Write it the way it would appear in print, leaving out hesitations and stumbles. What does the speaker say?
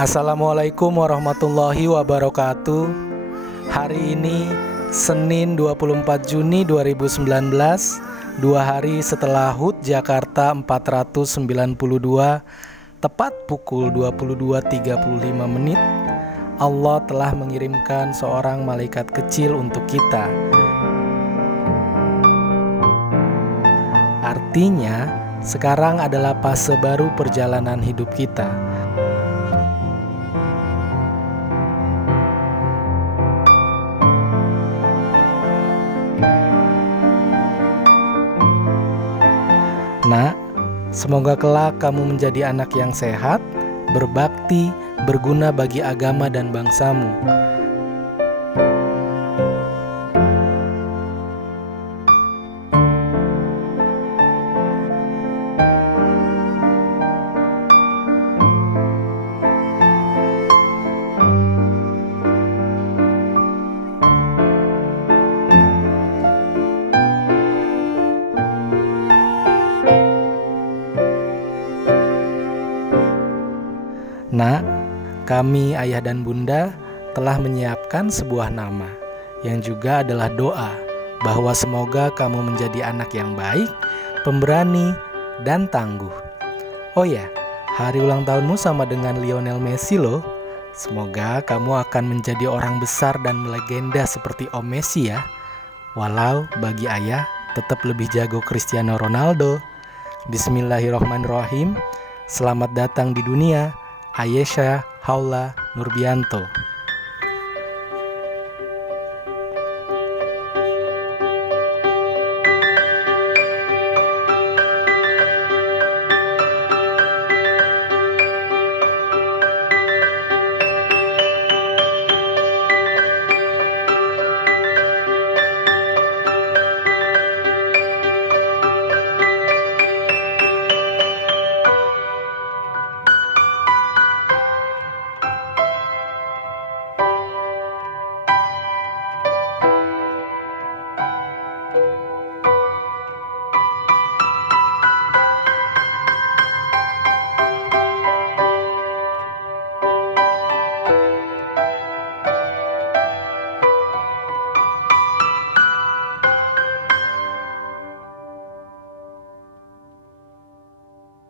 Assalamualaikum warahmatullahi wabarakatuh. Hari ini Senin 24 Juni 2019, 2 hari setelah HUT Jakarta 492, tepat pukul 22.35, Allah telah mengirimkan seorang malaikat kecil untuk kita. Artinya, sekarang adalah fase baru perjalanan hidup kita. Nak, semoga kelak kamu menjadi anak yang sehat, berbakti, berguna bagi agama dan bangsamu. Nak, kami ayah dan bunda telah menyiapkan sebuah nama yang juga adalah doa bahwa semoga kamu menjadi anak yang baik, pemberani, dan tangguh. Oh ya, hari ulang tahunmu sama dengan Lionel Messi loh. Semoga kamu akan menjadi orang besar dan legenda seperti Om Messi ya. Walau bagi ayah tetap lebih jago Cristiano Ronaldo. Bismillahirrahmanirrahim. Selamat datang di dunia, Ayesha Haula Nurbianto.